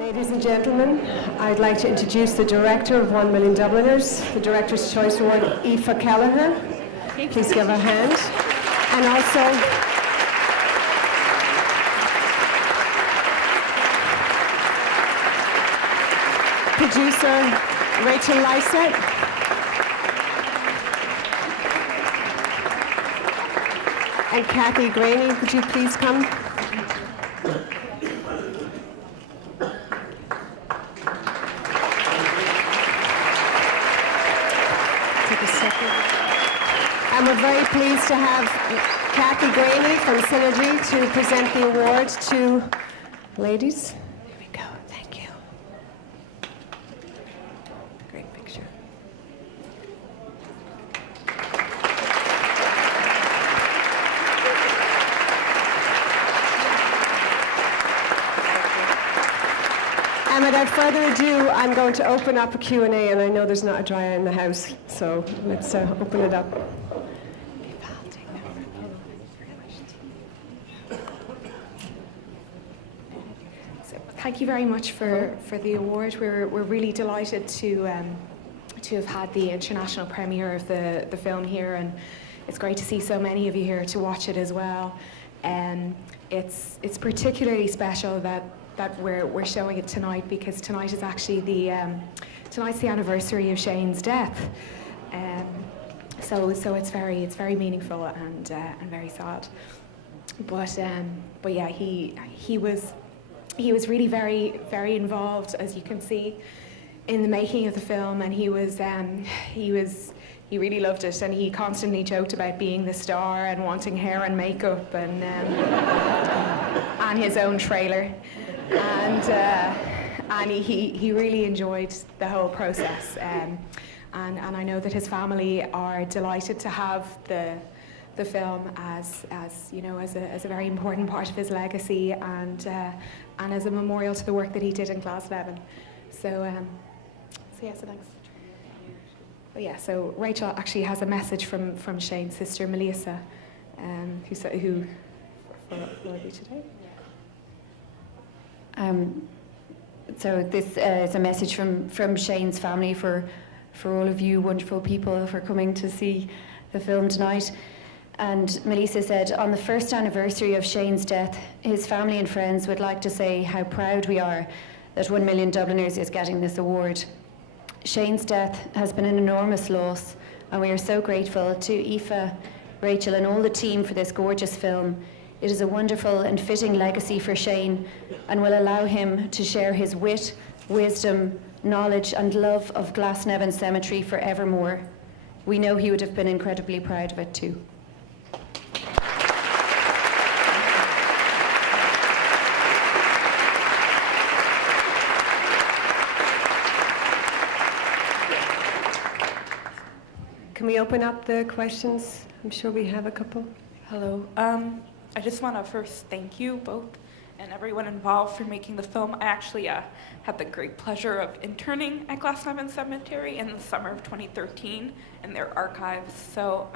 Ladies and gentlemen, I'd like to introduce the director of 1 Million Dubliners, the Director's Choice Award, Aoife Kelleher. Please give her a hand. And also, producer Rachel Lysaght. And Kathy Graney, would you please come? And we're very pleased to have Kathy Graney from Synergy to present the award to ladies. Here we go. Thank you. Great picture. And without further ado, I'm going to open up a Q&A, and I know there's not a dryer in the house, so let's open it up. Thank you very much for the award. We're really delighted to have had the international premiere of the film here, and it's great to see so many of you here to watch it as well. It's particularly special that we're showing it tonight, because tonight is actually tonight's the anniversary of Shane's death. So it's very meaningful and very sad. But yeah, he was really very involved, as you can see, in the making of the film, and he really loved it, and he constantly joked about being the star and wanting hair and makeup and his own trailer, and he really enjoyed the whole process, and I know that his family are delighted to have the film as you know, as a very important part of his legacy, and as a memorial to the work that he did in Glasnevin. So thanks. But yeah, so Rachel actually has a message from Shane's sister Melissa, who for you today. So this is a message from Shane's family for all of you wonderful people for coming to see the film tonight. And Melissa said, on the first anniversary of Shane's death, his family and friends would like to say how proud we are that 1 Million Dubliners is getting this award. Shane's death has been an enormous loss, and we are so grateful to Aoife, Rachel and all the team for this gorgeous film. It is a wonderful and fitting legacy for Shane, and will allow him to share his wit, wisdom, knowledge and love of Glasnevin Cemetery forevermore. We know he would have been incredibly proud of it too. Can we open up the questions? I'm sure we have a couple. Hello. I just want to first thank you both and everyone involved for making the film. I actually had the great pleasure of interning at Glasnevin Cemetery in the summer of 2013 in their archives. So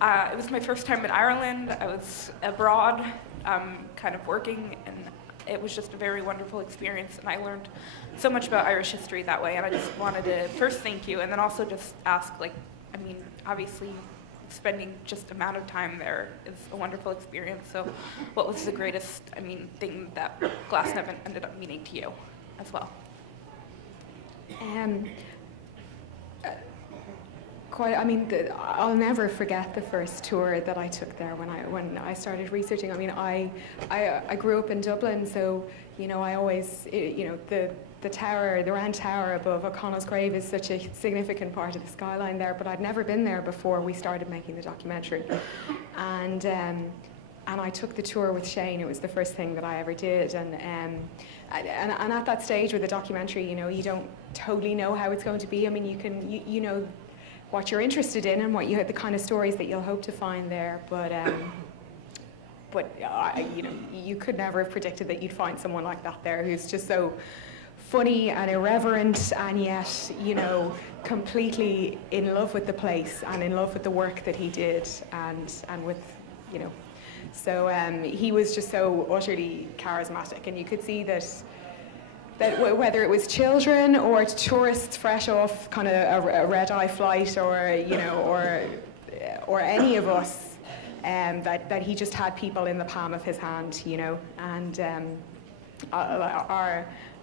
it was my first time in Ireland. I was abroad kind of working, and it was just a very wonderful experience, and I learned so much about Irish history that way, and I just wanted to first thank you, and then also just ask, obviously spending just amount of time there is a wonderful experience, so what was the greatest, thing that Glasnevin ended up meaning to you as well? I'll never forget the first tour that I took there when I started researching. I grew up in Dublin, so I always the tower, the round tower above O'Connell's grave is such a significant part of the skyline there. But I'd never been there before we started making the documentary, and I took the tour with Shane. It was the first thing that I ever did, and at that stage with the documentary, you don't totally know how it's going to be. You know what you're interested in and the kind of stories that you'll hope to find there, but you could never have predicted that you'd find someone like that there, who's just so funny and irreverent, and yet completely in love with the place and in love with the work that he did, and with so he was just so utterly charismatic, and you could see that that whether it was children or tourists fresh off kind of a red-eye flight, or or any of us, that he just had people in the palm of his hand, and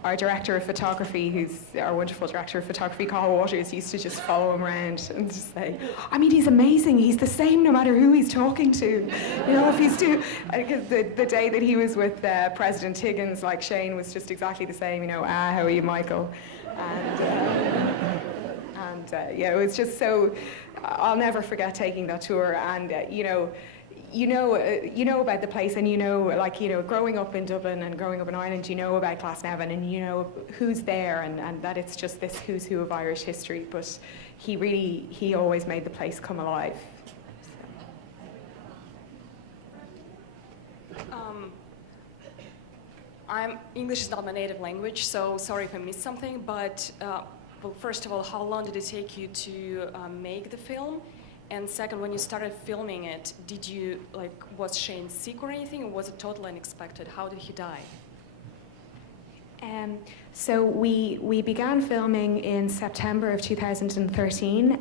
our director of photography, who's our wonderful director of photography, Carl Waters, used to just follow him around and just say, I mean, he's amazing. He's the same no matter who he's talking to. If he's because the day that he was with President Higgins, like Shane was just exactly the same, how are you, Michael? And it was just so, I'll never forget taking that tour, and you know about the place, and growing up in Dublin and growing up in Ireland, about Glasnevin, and who's there, and that it's just this who's who of Irish history. But he always made the place come alive. English is not my native language, so sorry if I missed something. But well, first of all, how long did it take you to make the film? And second, when you started filming it, was Shane sick or anything, or was it totally unexpected? How did he die? So we began filming in September of 2013,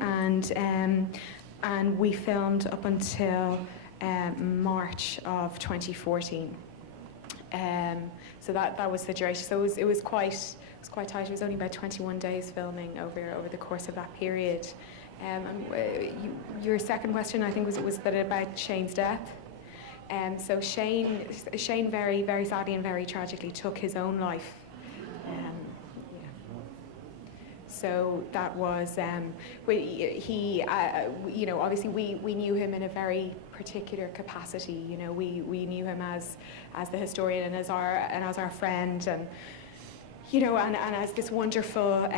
and we filmed up until March of 2014. So that was the duration. So it was quite tight. It was only about 21 days filming over the course of that period. Your second question, I think, was that about Shane's death. So Shane very, very sadly and very tragically took his own life. So that was, obviously we knew him in a very particular capacity. We knew him as the historian and as our friend, and and as this wonderful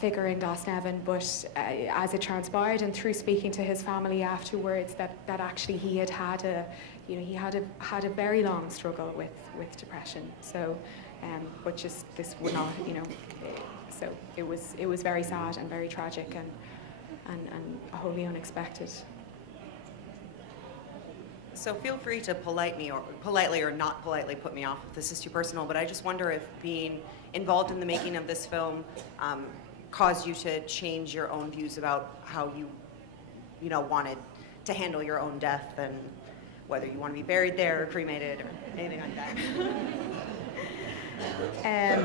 figure in Glasnevin. But as it transpired, and through speaking to his family afterwards, that actually he had a very long struggle with depression. So, but just this would not, So it was very sad and very tragic and wholly unexpected. So feel free to politely or not politely put me off if this is too personal, but I just wonder if being involved in the making of this film caused you to change your own views about how you wanted to handle your own death, and whether you want to be buried there or cremated or anything like that.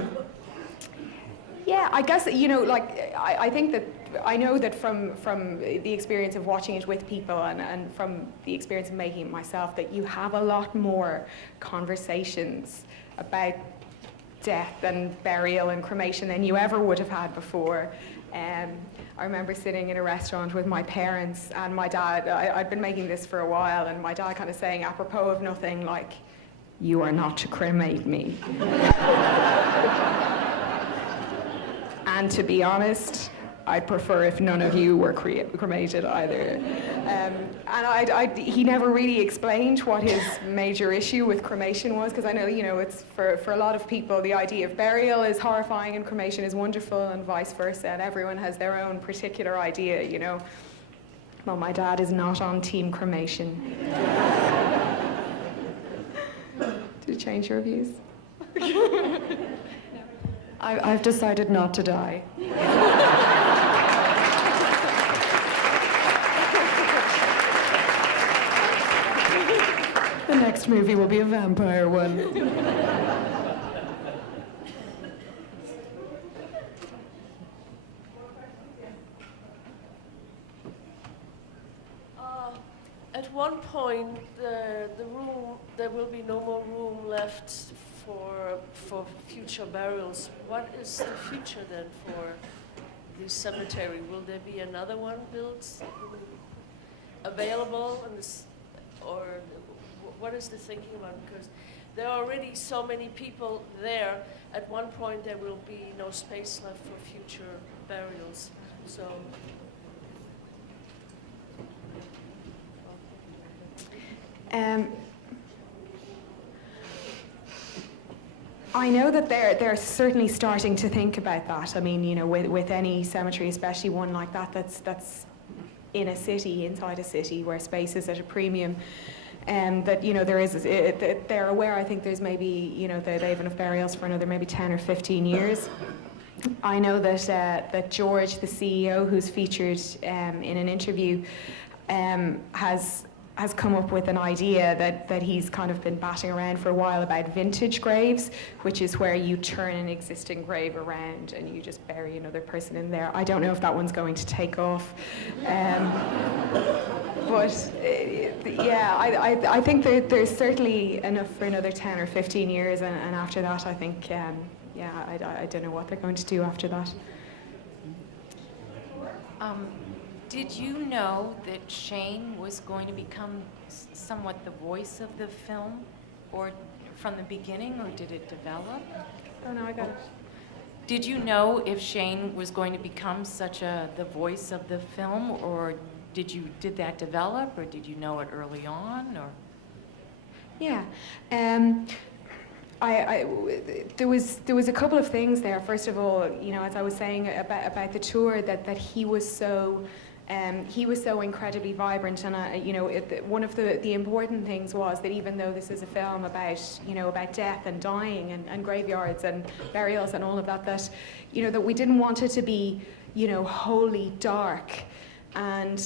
Yeah, I guess, I think that I know that from the experience of watching it with people and from the experience of making it myself, that you have a lot more conversations about death and burial and cremation than you ever would have had before. I remember sitting in a restaurant with my parents and my dad. I'd been making this for a while, and my dad kind of saying, apropos of nothing, like, "You are not to cremate me." And to be honest, I'd prefer if none of you were cremated either. And he never really explained what his major issue with cremation was, because I know, it's for a lot of people, the idea of burial is horrifying and cremation is wonderful, and vice versa, and everyone has their own particular idea, Well, my dad is not on team cremation. Did it change your views? I've decided not to die. The next movie will be a vampire one. At one point, the room, there will be no more room left for future burials. What is the future then for the cemetery? Will there be another one built available, or what is the thinking about it? Because there are already so many people there. At one point, there will be no space left for future burials. So. I know that they're certainly starting to think about that. I mean, with any cemetery, especially one like that that's in a city, inside a city, where space is at a premium. that there is, they're aware. I think there's maybe they have enough burials for another maybe 10 or 15 years. I know that George, the CEO, who's featured in an interview, has come up with an idea that he's kind of been batting around for a while about vintage graves, which is where you turn an existing grave around and you just bury another person in there. I don't know if that one's going to take off. But I think there's certainly enough for another 10 or 15 years, and after that, I think, I don't know what they're going to do after that. Did you know that Shane was going to become somewhat the voice of the film, or from the beginning, or did it develop? Oh no, I got it. Did you know if Shane was going to become the voice of the film, or did that develop, or did you know it early on, or? Yeah. There was a couple of things there. First of all, as I was saying about the tour, that he was so incredibly vibrant, and one of the important things was that even though this is a film about death and dying and graveyards and burials and all of that, that we didn't want it to be wholly dark. And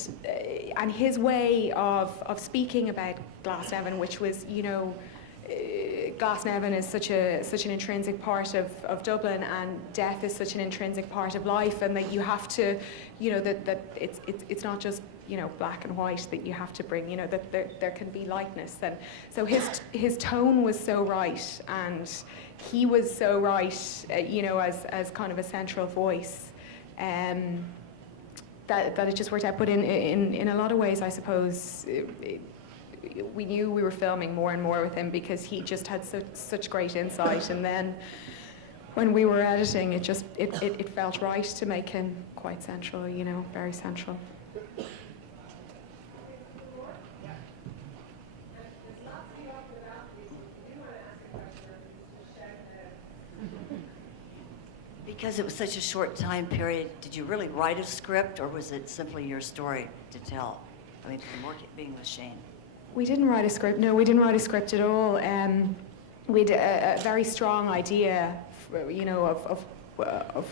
his way of speaking about Glasnevin, which was Glasnevin is such an intrinsic part of Dublin, and death is such an intrinsic part of life, and that you have to, that it's not just black and white, that you have to bring, that there can be lightness. And so his tone was so right, and he was so right, as kind of a central voice, that it just worked out. But in a lot of ways, I suppose, we knew we were filming more and more with him because he just had such great insight, and then when we were editing, it felt right to make him quite central, very central. Because it was such a short time period, did you really write a script, or was it simply your story to tell? I mean, being with Shane. We didn't write a script. No, we didn't write a script at all. We had a very strong idea, of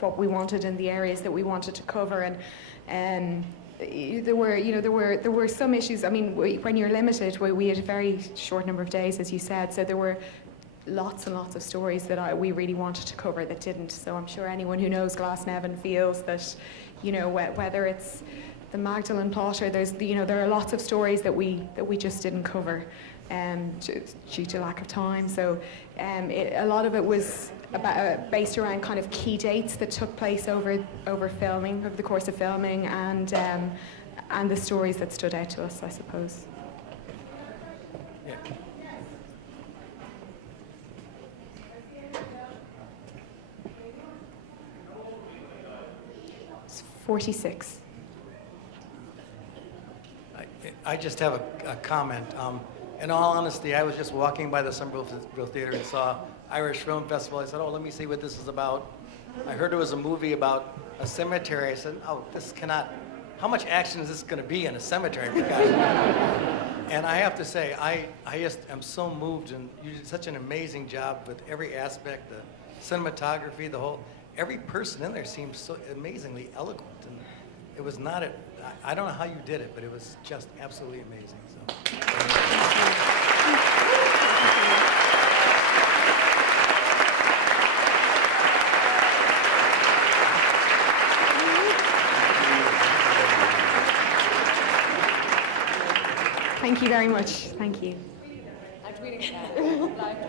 what we wanted and the areas that we wanted to cover, and there were some issues. I mean, when you're limited, we had a very short number of days, as you said, so there were lots and lots of stories that we really wanted to cover that didn't. So I'm sure anyone who knows Glasnevin feels that, whether it's the Magdalene plot, or there are lots of stories that we just didn't cover due to lack of time. So a lot of it was based around kind of key dates that took place over the course of filming, and the stories that stood out to us, I suppose. Yeah. 46. I just have a comment. In all honesty, I was just walking by the Somerville Theater and saw Irish Film Festival. I said, oh, let me see what this is about. I heard it was a movie about a cemetery. I said, oh, this cannot, how much action is this going to be in a cemetery? And I have to say, I just am so moved, and you did such an amazing job with every aspect, the cinematography, every person in there seemed so amazingly eloquent. And it was not I don't know how you did it, but it was just absolutely amazing. So. Thank you very much. Thank you. I'm tweeting that.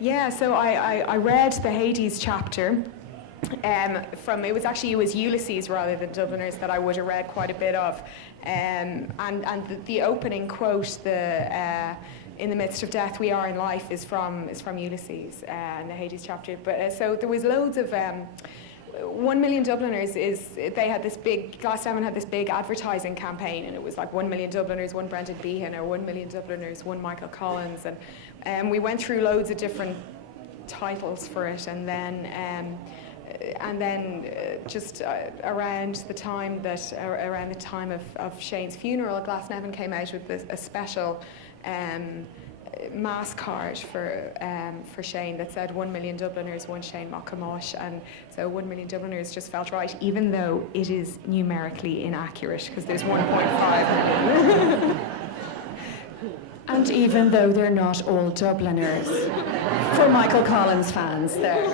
Yeah, so I read the Hades chapter it was Ulysses rather than Dubliners that I would have read quite a bit of, and the opening quote, in the midst of death we are in life, is from Ulysses and the Hades chapter. But so there was loads of 1 Million Dubliners Glasnevin had this big advertising campaign, and it was like 1 Million Dubliners, 1 Brendan Behan, or 1 Million Dubliners, 1 Michael Collins, and we went through loads of different titles for it, and then just around the time of Shane's funeral, Glasnevin came out with a special mass card for Shane that said 1 million Dubliners, 1 Shane Mockamosh, and so 1 million Dubliners just felt right, even though it is numerically inaccurate because there's 1.5 million. And even though they're not all Dubliners, for Michael Collins fans there.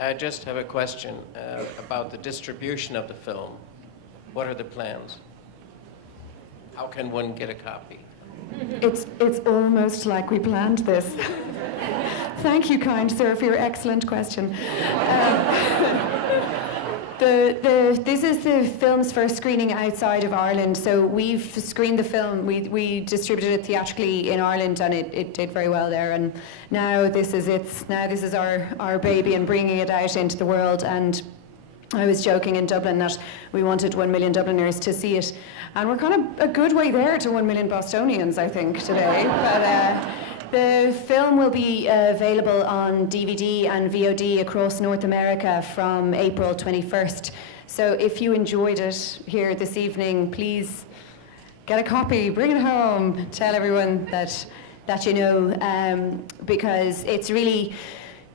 I just have a question about the distribution of the film. What are the plans? How can one get a copy? It's almost like we planned this. Thank you, kind sir, for your excellent question. This is the film's first screening outside of Ireland, so we've screened the film, we distributed it theatrically in Ireland, and it did very well there, and now this is our baby and bringing it out into the world. And I was joking in Dublin that we wanted 1 million Dubliners to see it, and we're kind of a good way there to 1 million Bostonians, I think, today. But the film will be available on DVD and VOD across North America from April 21st. So if you enjoyed it here this evening, please get a copy, bring it home, tell everyone that you know, because it's really,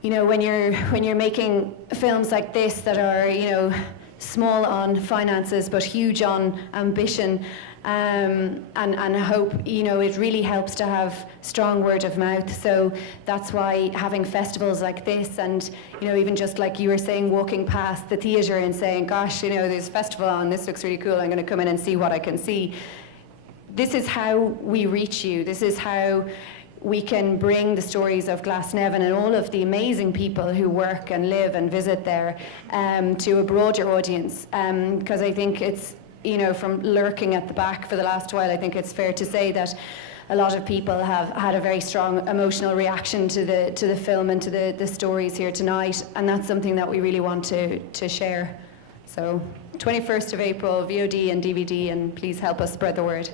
you know, when you're making films like this that are, you know, small on finances but huge on ambition, and hope, you know, it really helps to have strong word of mouth. So that's why having festivals like this, and, you know, even just like you were saying, walking past the theatre and saying, gosh, you know, there's a festival on, this looks really cool, I'm going to come in and see what I can see. This is how we reach you. This is how we can bring the stories of Glasnevin and all of the amazing people who work and live and visit there to a broader audience. Because I think it's, you know, from lurking at the back for the last while, I think it's fair to say that a lot of people have had a very strong emotional reaction to the film and to the stories here tonight, and that's something that we really want to share. So 21st of April, VOD and DVD, and please help us spread the word.